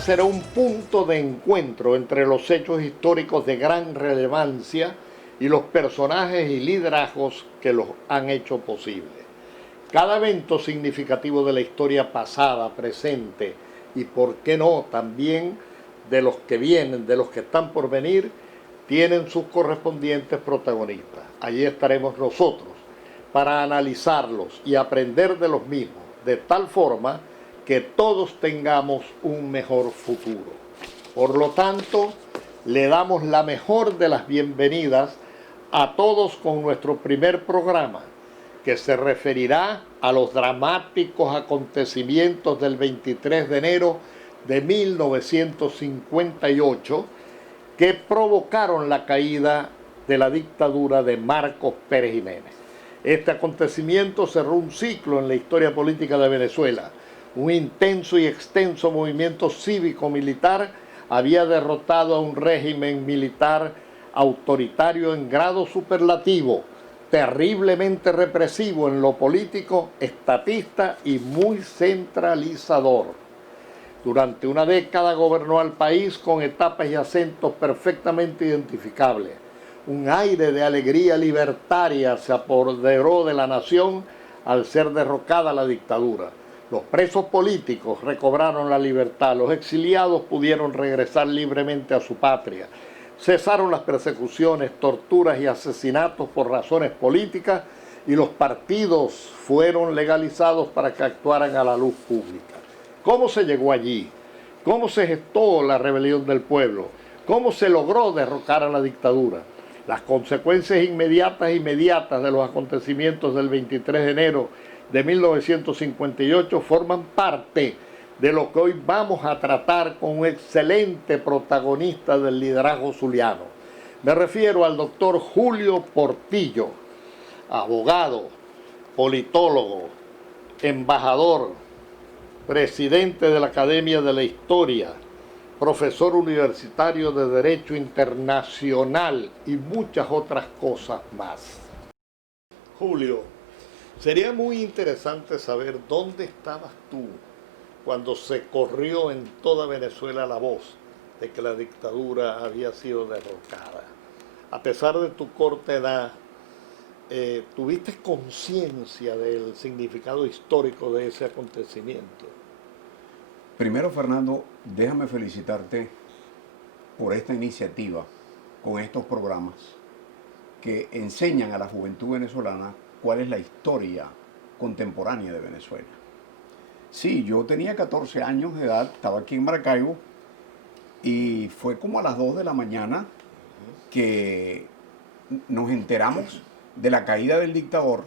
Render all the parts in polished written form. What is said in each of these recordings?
será un punto de encuentro entre los hechos históricos de gran relevancia y los personajes y liderazgos que los han hecho posible. Cada evento significativo de la historia pasada, presente y, por qué no, también de los que vienen, de los que están por venir, tienen sus correspondientes protagonistas. Allí estaremos nosotros para analizarlos y aprender de los mismos, de tal forma que todos tengamos un mejor futuro. Por lo tanto, le damos la mejor de las bienvenidas a todos con nuestro primer programa, que se referirá a los dramáticos acontecimientos del 23 de enero de 1958 que provocaron la caída de la dictadura de Marcos Pérez Jiménez. Este acontecimiento cerró un ciclo en la historia política de Venezuela. Un intenso y extenso movimiento cívico-militar había derrotado a un régimen militar autoritario en grado superlativo, terriblemente represivo en lo político, estatista y muy centralizador. Durante una década gobernó al país con etapas y acentos perfectamente identificables. Un aire de alegría libertaria se apoderó de la nación al ser derrocada la dictadura. Los presos políticos recobraron la libertad, los exiliados pudieron regresar libremente a su patria. Cesaron las persecuciones, torturas y asesinatos por razones políticas y los partidos fueron legalizados para que actuaran a la luz pública. ¿Cómo se llegó allí? ¿Cómo se gestó la rebelión del pueblo? ¿Cómo se logró derrocar a la dictadura? Las consecuencias inmediatas de los acontecimientos del 23 de enero de 1958 forman parte de lo que hoy vamos a tratar con un excelente protagonista del liderazgo zuliano. Me refiero al doctor Julio Portillo, abogado, politólogo, embajador, presidente de la Academia de la Historia, profesor universitario de Derecho Internacional y muchas otras cosas más. Julio, sería muy interesante saber dónde estabas tú cuando se corrió en toda Venezuela la voz de que la dictadura había sido derrocada. A pesar de tu corta edad, ¿tuviste conciencia del significado histórico de ese acontecimiento? Primero, Fernando, déjame felicitarte por esta iniciativa con estos programas que enseñan a la juventud venezolana cuál es la historia contemporánea de Venezuela. Sí, yo tenía 14 años de edad, estaba aquí en Maracaibo y fue como a las 2 de la mañana que nos enteramos de la caída del dictador.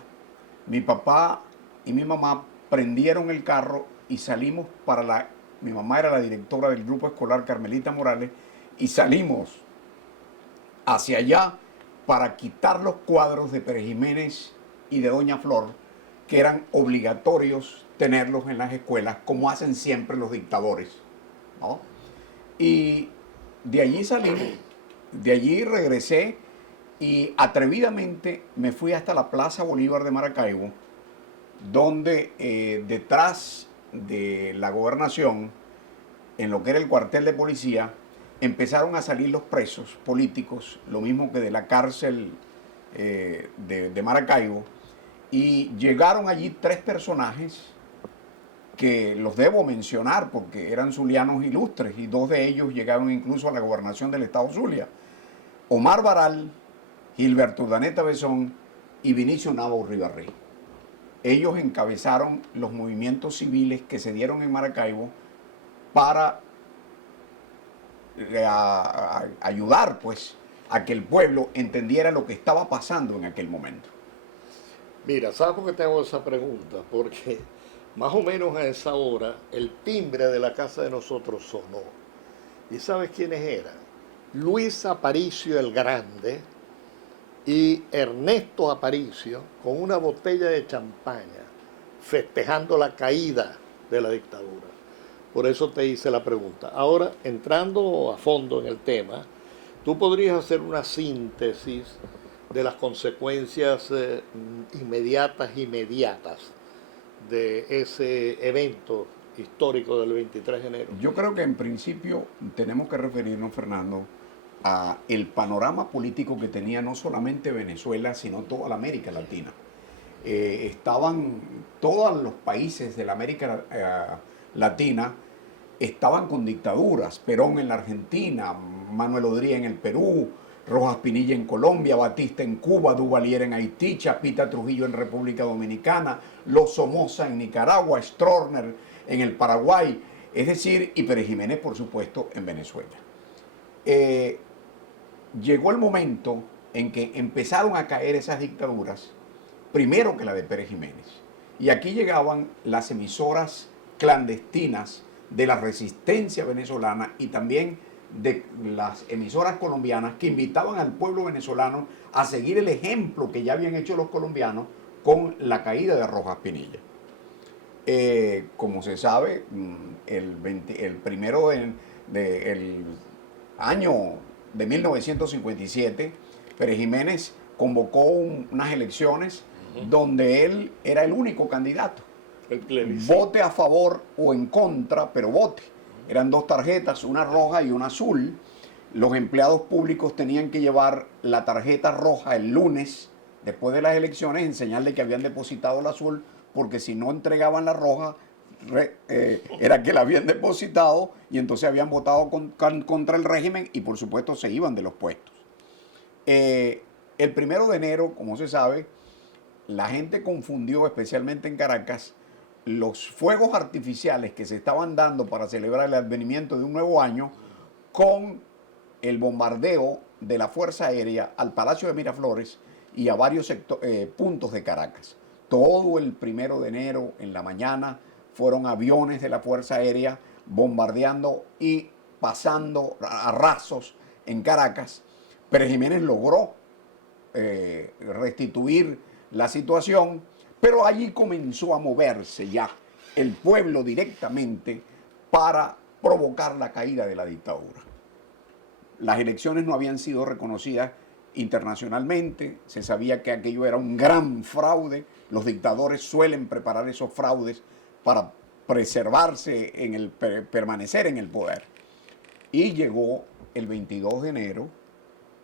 Mi papá y mi mamá prendieron el carro y salimos para mi mamá era la directora del grupo escolar Carmelita Morales y salimos hacia allá para quitar los cuadros de Pérez Jiménez y de Doña Flor, que eran obligatorios tenerlos en las escuelas, como hacen siempre los dictadores, ¿no? Y de allí salí, de allí regresé y atrevidamente me fui hasta la Plaza Bolívar de Maracaibo, donde detrás de la gobernación, en lo que era el cuartel de policía, empezaron a salir los presos políticos, lo mismo que de la cárcel de Maracaibo, y llegaron allí tres personajes que los debo mencionar porque eran zulianos ilustres y dos de ellos llegaron incluso a la gobernación del estado Zulia: Omar Baral, Gilberto Urdaneta Besón y Vinicio Nava Urribarri. Ellos encabezaron los movimientos civiles que se dieron en Maracaibo para ayudar pues a que el pueblo entendiera lo que estaba pasando en aquel momento. Mira, ¿sabes por qué te hago esa pregunta? Porque más o menos a esa hora el timbre de la casa de nosotros sonó. ¿Y sabes quiénes eran? Luis Aparicio el Grande y Ernesto Aparicio con una botella de champaña festejando la caída de la dictadura. Por eso te hice la pregunta. Ahora, entrando a fondo en el tema, tú podrías hacer una síntesis de las consecuencias inmediatas de ese evento histórico del 23 de enero? Yo creo que en principio tenemos que referirnos, Fernando, a el panorama político que tenía no solamente Venezuela, sino toda la América Latina. Estaban todos los países de la América Latina estaban con dictaduras. Perón en la Argentina, Manuel Odría en el Perú, Rojas Pinilla en Colombia, Batista en Cuba, Duvalier en Haití, Chapita Trujillo en República Dominicana, Los Somoza en Nicaragua, Stroessner en el Paraguay, es decir, y Pérez Jiménez, por supuesto, en Venezuela. Llegó el momento en que empezaron a caer esas dictaduras, primero que la de Pérez Jiménez. Y aquí llegaban las emisoras clandestinas de la resistencia venezolana y también de las emisoras colombianas que invitaban al pueblo venezolano a seguir el ejemplo que ya habían hecho los colombianos con la caída de Rojas Pinilla. Como se sabe, el primero del año de 1957, Pérez Jiménez convocó unas elecciones donde él era el único candidato. Vote a favor o en contra, pero vote. Eran dos tarjetas, una roja y una azul. Los empleados públicos tenían que llevar la tarjeta roja el lunes, después de las elecciones, en señal de que habían depositado la azul, porque si no entregaban la roja, era que la habían depositado y entonces habían votado contra el régimen y por supuesto se iban de los puestos. El 1 de enero, como se sabe, la gente confundió, especialmente en Caracas, los fuegos artificiales que se estaban dando para celebrar el advenimiento de un nuevo año con el bombardeo de la Fuerza Aérea al Palacio de Miraflores y a varios puntos de Caracas. Todo el 1 de enero en la mañana fueron aviones de la Fuerza Aérea bombardeando y pasando a rasos en Caracas. Pérez Jiménez logró restituir la situación, pero allí comenzó a moverse ya el pueblo directamente para provocar la caída de la dictadura. Las elecciones no habían sido reconocidas internacionalmente, se sabía que aquello era un gran fraude. Los dictadores suelen preparar esos fraudes para preservarse, permanecer en el poder. Y llegó el 22 de enero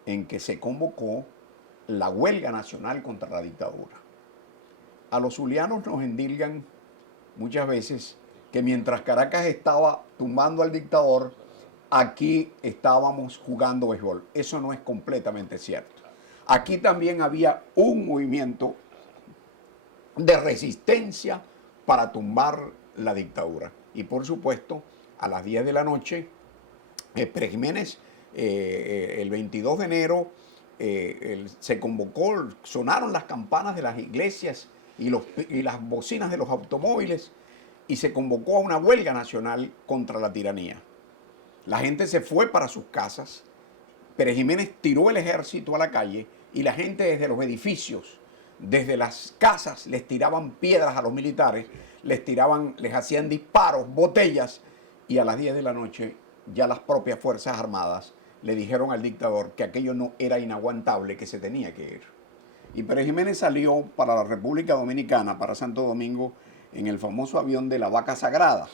en que se convocó la huelga nacional contra la dictadura. A los zulianos nos endilgan muchas veces que mientras Caracas estaba tumbando al dictador, aquí estábamos jugando béisbol. Eso no es completamente cierto. Aquí también había un movimiento de resistencia para tumbar la dictadura. Y por supuesto, a las 10 de la noche, Pérez Jiménez, el 22 de enero, se convocó, sonaron las campanas de las iglesias y las bocinas de los automóviles y se convocó a una huelga nacional contra la tiranía. La gente se fue para sus casas, Pérez Jiménez tiró el ejército a la calle y la gente desde los edificios, desde las casas, les tiraban piedras a los militares, les hacían disparos, botellas, y a las 10 de la noche ya las propias Fuerzas Armadas le dijeron al dictador que aquello no era inaguantable, que se tenía que ir. Y Pérez Jiménez salió para la República Dominicana, para Santo Domingo, en el famoso avión de la Vaca Sagrada.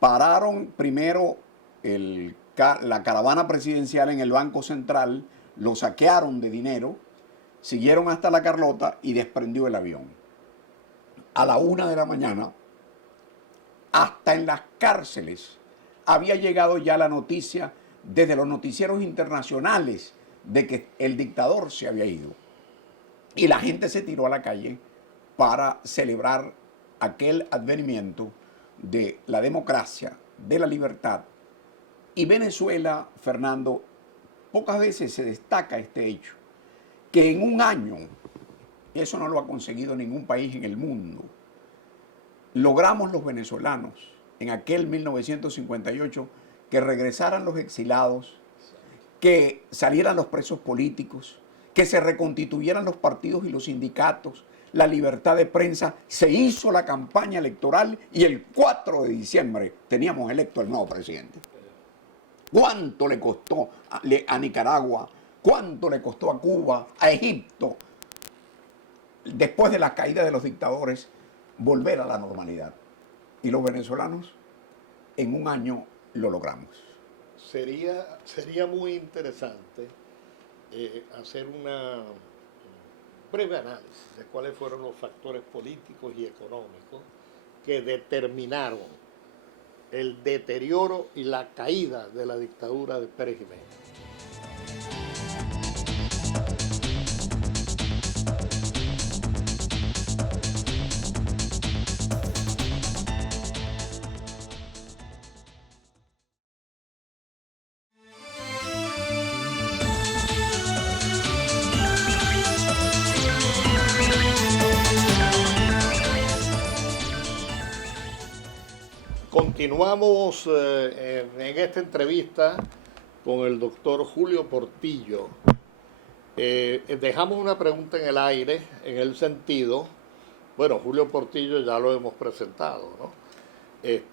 Pararon primero la caravana presidencial en el Banco Central, lo saquearon de dinero, siguieron hasta La Carlota y desprendió el avión. A la 1 de la mañana, hasta en las cárceles, había llegado ya la noticia desde los noticieros internacionales de que el dictador se había ido. Y la gente se tiró a la calle para celebrar aquel advenimiento de la democracia, de la libertad. Y Venezuela, Fernando, pocas veces se destaca este hecho, que en un año, eso no lo ha conseguido ningún país en el mundo, logramos los venezolanos en aquel 1958 que regresaran los exilados, que salieran los presos políticos, que se reconstituyeran los partidos y los sindicatos, la libertad de prensa, se hizo la campaña electoral y el 4 de diciembre teníamos electo al nuevo presidente. ¿Cuánto le costó a Nicaragua? ¿Cuánto le costó a Cuba, a Egipto, después de la caída de los dictadores, volver a la normalidad? y los venezolanos en un año lo logramos. Sería muy interesante hacer una breve análisis de cuáles fueron los factores políticos y económicos que determinaron el deterioro y la caída de la dictadura de Pérez Jiménez. Continuamos en esta entrevista con el doctor Julio Portillo. Dejamos una pregunta en el aire en el sentido, bueno, Julio Portillo ya lo hemos presentado, ¿no?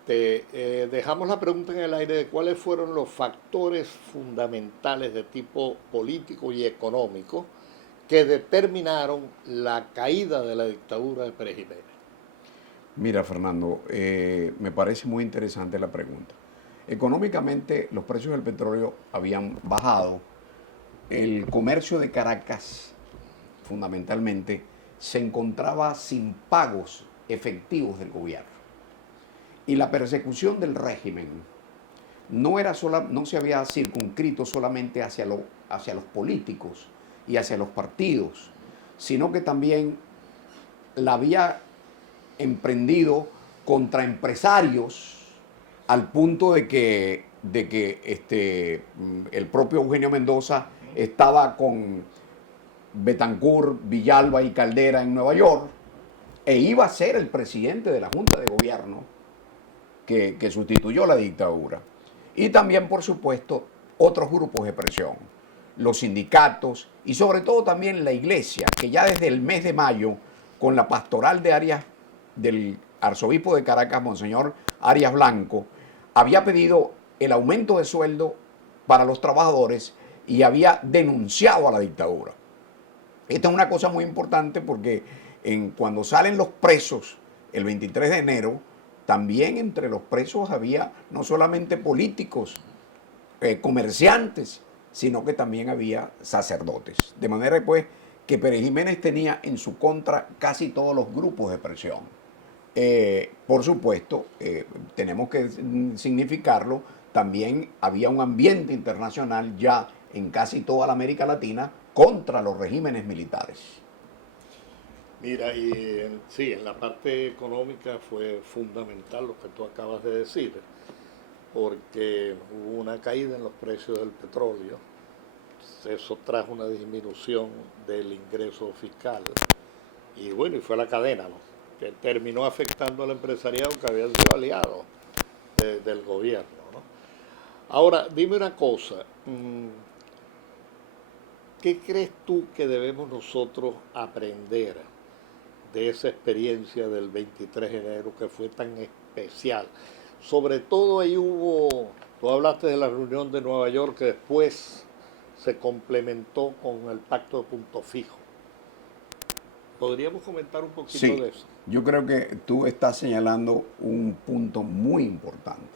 Dejamos la pregunta en el aire de cuáles fueron los factores fundamentales de tipo político y económico que determinaron la caída de la dictadura de Pérez Jiménez. Mira, Fernando, me parece muy interesante la pregunta. Económicamente, los precios del petróleo habían bajado. El comercio de Caracas, fundamentalmente, se encontraba sin pagos efectivos del gobierno. Y la persecución del régimen no se había circunscrito solamente hacia los políticos y hacia los partidos, sino que también la había emprendido contra empresarios al punto de que el propio Eugenio Mendoza estaba con Bethancourt, Villalba y Caldera en Nueva York e iba a ser el presidente de la Junta de Gobierno que sustituyó la dictadura. Y también, por supuesto, otros grupos de presión, los sindicatos y sobre todo también la iglesia, que ya desde el mes de mayo, con la pastoral del arzobispo de Caracas, Monseñor Arias Blanco, había pedido el aumento de sueldo para los trabajadores y había denunciado a la dictadura. Esta es una cosa muy importante porque cuando salen los presos el 23 de enero, también entre los presos había no solamente políticos, comerciantes, sino que también había sacerdotes. De manera pues que Pérez Jiménez tenía en su contra casi todos los grupos de presión. Por supuesto, tenemos que significarlo, también había un ambiente internacional ya en casi toda la América Latina contra los regímenes militares. Mira, sí, en la parte económica fue fundamental lo que tú acabas de decir, porque hubo una caída en los precios del petróleo, eso trajo una disminución del ingreso fiscal, y bueno, y fue la cadena, ¿no?, que terminó afectando al empresariado que había sido aliado del gobierno, ¿no? Ahora, dime una cosa, ¿qué crees tú que debemos nosotros aprender de esa experiencia del 23 de enero que fue tan especial? Sobre todo ahí tú hablaste de la reunión de Nueva York que después se complementó con el pacto de punto fijo. ¿Podríamos comentar un poquito de eso? Yo creo que tú estás señalando un punto muy importante.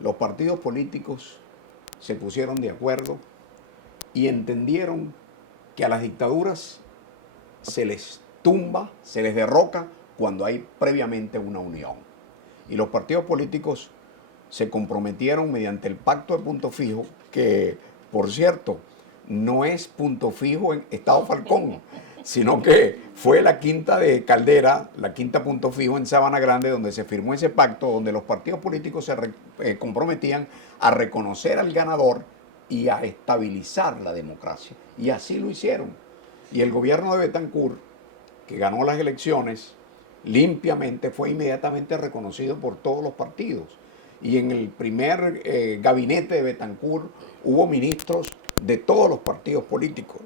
Los partidos políticos se pusieron de acuerdo y entendieron que a las dictaduras se les tumba, se les derroca cuando hay previamente una unión. Y los partidos políticos se comprometieron mediante el pacto de punto fijo, que, por cierto, no es punto fijo en Estado Falcón, sino que fue la quinta de Caldera, la quinta punto fijo en Sabana Grande, donde se firmó ese pacto, donde los partidos políticos se comprometían a reconocer al ganador y a estabilizar la democracia. Y así lo hicieron. Y el gobierno de Bethancourt, que ganó las elecciones limpiamente, fue inmediatamente reconocido por todos los partidos. Y en el primer gabinete de Bethancourt hubo ministros de todos los partidos políticos.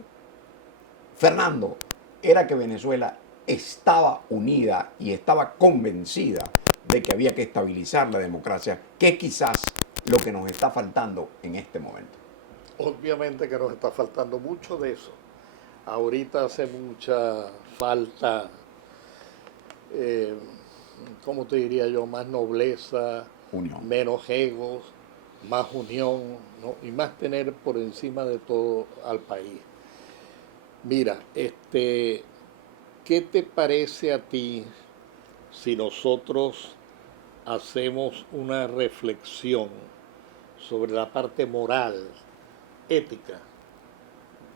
Fernando, era que Venezuela estaba unida y estaba convencida de que había que estabilizar la democracia, que es quizás lo que nos está faltando en este momento. Obviamente que nos está faltando mucho de eso. Ahorita hace mucha falta ¿cómo te diría yo? Más nobleza, Unión. menos egos, más unión, ¿no? Y más tener por encima de todo al país. Mira, ¿qué te parece a ti si nosotros hacemos una reflexión sobre la parte moral, ética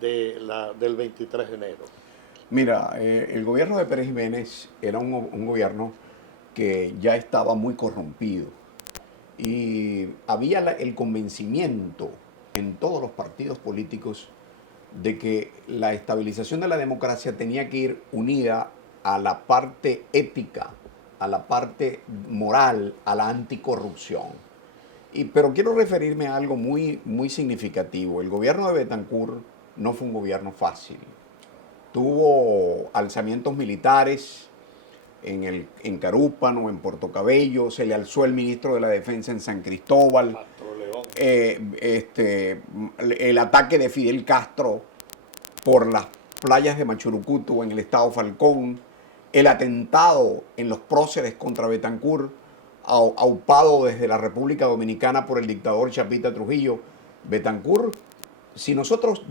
del 23 de enero? Mira, el gobierno de Pérez Jiménez era un gobierno que ya estaba muy corrompido y había el convencimiento en todos los partidos políticos de que la estabilización de la democracia tenía que ir unida a la parte ética, a la parte moral, a la anticorrupción. Pero quiero referirme a algo muy, muy significativo. El gobierno de Betancur no fue un gobierno fácil. Tuvo alzamientos militares en Carúpano, en Puerto Cabello, se le alzó el ministro de la Defensa en San Cristóbal, el ataque de Fidel Castro por las playas de Machurucutu en el estado Falcón, el atentado en los próceres contra Betancur, aupado desde la República Dominicana por el dictador Chapita Trujillo. Betancur,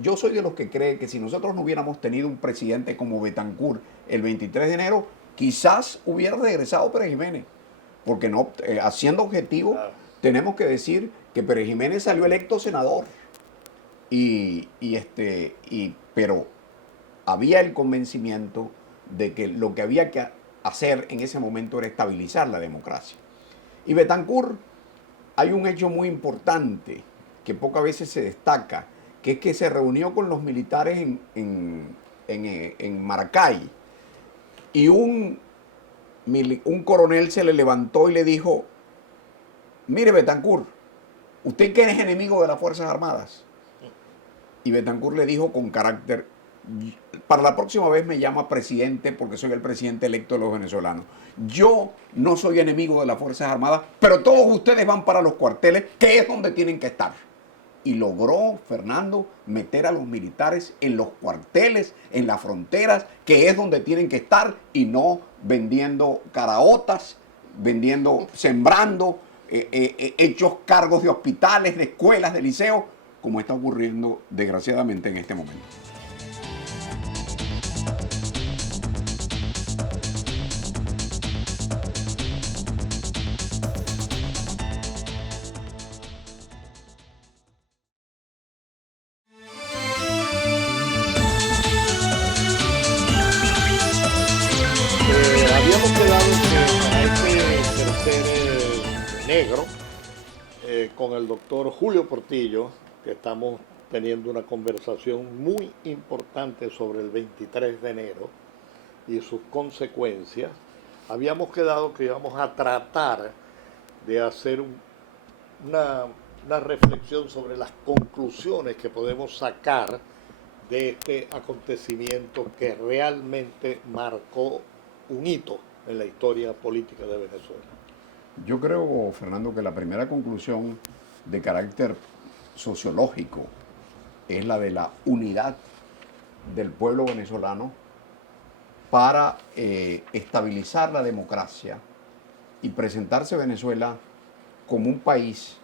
yo soy de los que cree que si nosotros no hubiéramos tenido un presidente como Betancur el 23 de enero, quizás hubiera regresado Pérez Jiménez. Porque no, haciendo objetivo, tenemos que decir que Pérez Jiménez salió electo senador. Pero había el convencimiento de que lo que había que hacer en ese momento era estabilizar la democracia. Y Betancur, hay un hecho muy importante que pocas veces se destaca, que es que se reunió con los militares en Maracay y un coronel se le levantó y le dijo: mire Betancur, ¿usted que es enemigo de las Fuerzas Armadas? Y Betancur le dijo con carácter: para la próxima vez me llama presidente porque soy el presidente electo de los venezolanos. Yo no soy enemigo de las Fuerzas Armadas, pero todos ustedes van para los cuarteles, que es donde tienen que estar. Y logró, Fernando, meter a los militares en los cuarteles, en las fronteras, que es donde tienen que estar, y no vendiendo caraotas, sembrando, hechos cargos de hospitales, de escuelas, de liceos, como está ocurriendo desgraciadamente en este momento. Habíamos quedado que para este tercer negro, con el doctor Julio Portillo, que estamos teniendo una conversación muy importante sobre el 23 de enero y sus consecuencias, habíamos quedado que íbamos a tratar de hacer una reflexión sobre las conclusiones que podemos sacar de este acontecimiento que realmente marcó un hito en la historia política de Venezuela. Yo creo, Fernando, que la primera conclusión de carácter sociológico es la de la unidad del pueblo venezolano para estabilizar la democracia y presentarse Venezuela como un país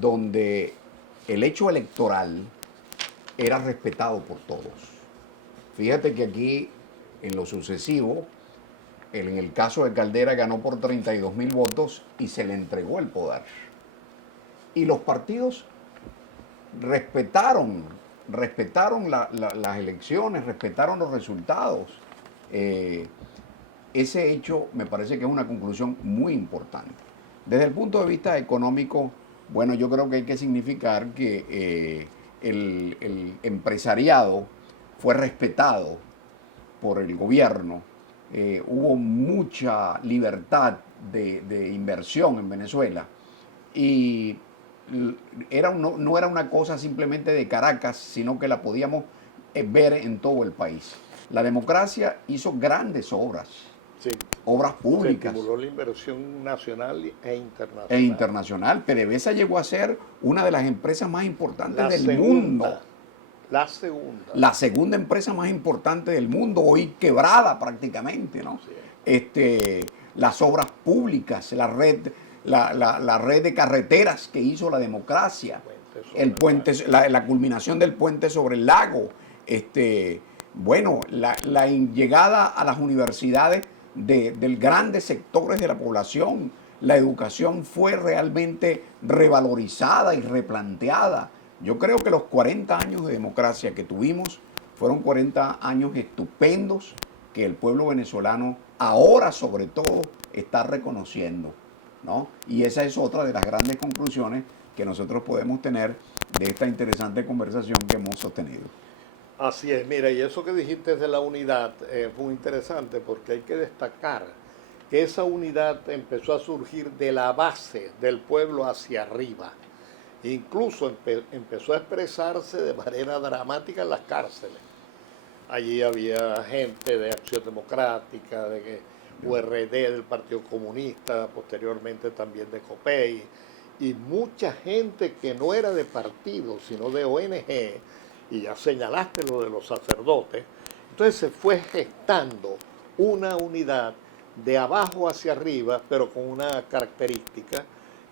donde el hecho electoral era respetado por todos. Fíjate que aquí, en lo sucesivo, en el caso de Caldera ganó por 32.000 votos y se le entregó el poder. Y los partidos respetaron las elecciones, respetaron los resultados. Ese hecho me parece que es una conclusión muy importante. Desde el punto de vista económico, bueno, yo creo que hay que significar que el empresariado fue respetado por el gobierno. Hubo mucha libertad de inversión en Venezuela y no era una cosa simplemente de Caracas, sino que la podíamos ver en todo el país. La democracia hizo grandes obras, sí, obras públicas. Se estimuló la inversión nacional e internacional. E internacional. PDVSA llegó a ser una de las empresas más importantes del segunda. mundo. La segunda empresa más importante del mundo, hoy quebrada prácticamente, ¿no? Las obras públicas, la red de carreteras que hizo la democracia, la culminación del puente sobre el lago, bueno, la llegada a las universidades de grandes sectores de la población. La educación fue realmente revalorizada y replanteada. Yo creo que los 40 años de democracia que tuvimos fueron 40 años estupendos que el pueblo venezolano ahora sobre todo está reconociendo, ¿no? Y esa es otra de las grandes conclusiones que nosotros podemos tener de esta interesante conversación que hemos sostenido. Así es, mira, y eso que dijiste de la unidad es muy interesante porque hay que destacar que esa unidad empezó a surgir de la base del pueblo hacia arriba. Incluso empezó a expresarse de manera dramática en las cárceles. Allí había gente de Acción Democrática, de URD, del Partido Comunista, posteriormente también de COPEI, y mucha gente que no era de partido, sino de ONG, y ya señalaste lo de los sacerdotes. Entonces se fue gestando una unidad de abajo hacia arriba, pero con una característica,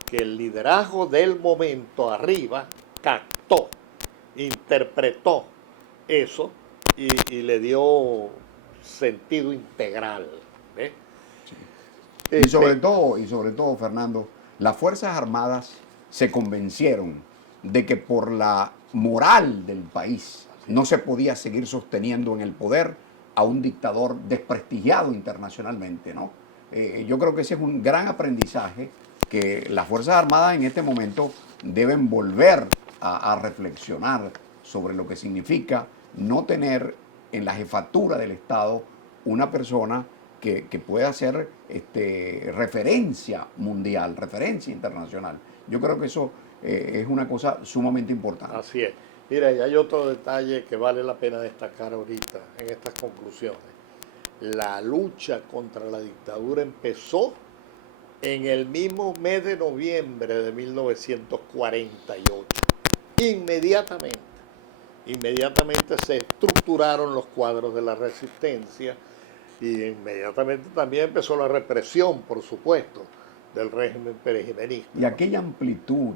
que el liderazgo del momento arriba captó, interpretó eso y le dio sentido integral. ¿Ves? Y sobre todo, Fernando, las Fuerzas Armadas se convencieron de que por la moral del país no se podía seguir sosteniendo en el poder a un dictador desprestigiado internacionalmente, ¿no? Yo creo que ese es un gran aprendizaje que las Fuerzas Armadas en este momento deben volver a reflexionar sobre lo que significa no tener en la jefatura del Estado una persona que pueda ser referencia mundial, referencia internacional. Yo creo que eso es una cosa sumamente importante. Así es. Mira, y hay otro detalle que vale la pena destacar ahorita en estas conclusiones. La lucha contra la dictadura empezó en el mismo mes de noviembre de 1948. Inmediatamente se estructuraron los cuadros de la resistencia y inmediatamente también empezó la represión, por supuesto, del régimen perejimenista. Y aquella amplitud,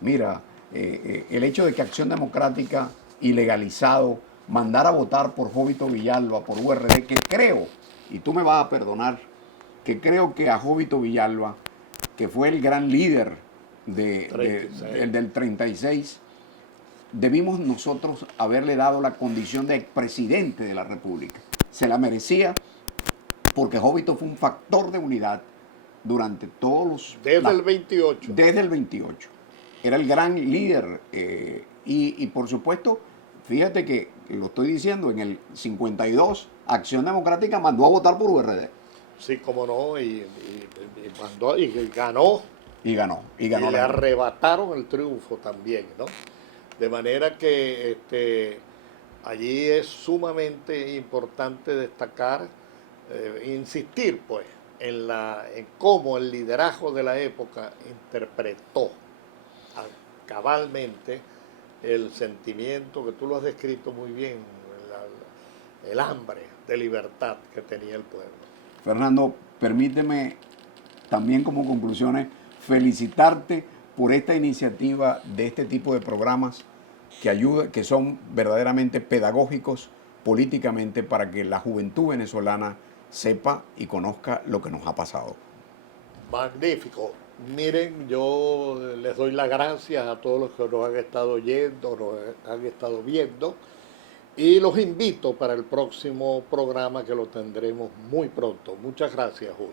mira, el hecho de que Acción Democrática ilegalizado mandara a votar por Jovito Villalba, por URD, que creo, y tú me vas a perdonar, que creo que a Jovito Villalba, que fue el gran líder del 36, debimos nosotros haberle dado la condición de expresidente de la República. Se la merecía porque Jovito fue un factor de unidad durante todos los... Desde el 28. Desde el 28. Era el gran líder y por supuesto, fíjate que lo estoy diciendo, en el 52 Acción Democrática mandó a votar por URD. Sí, cómo no, y ganó. Y ganó. Y le arrebataron el triunfo también, ¿no? De manera que allí es sumamente importante destacar, insistir pues, en cómo el liderazgo de la época interpretó cabalmente el sentimiento que tú lo has descrito muy bien, el hambre de libertad que tenía el pueblo. Fernando, permíteme también como conclusiones felicitarte por esta iniciativa de este tipo de programas que son verdaderamente pedagógicos políticamente para que la juventud venezolana sepa y conozca lo que nos ha pasado. Magnífico. Miren, yo les doy las gracias a todos los que nos han estado oyendo, nos han estado viendo, y los invito para el próximo programa que lo tendremos muy pronto. Muchas gracias, Julio.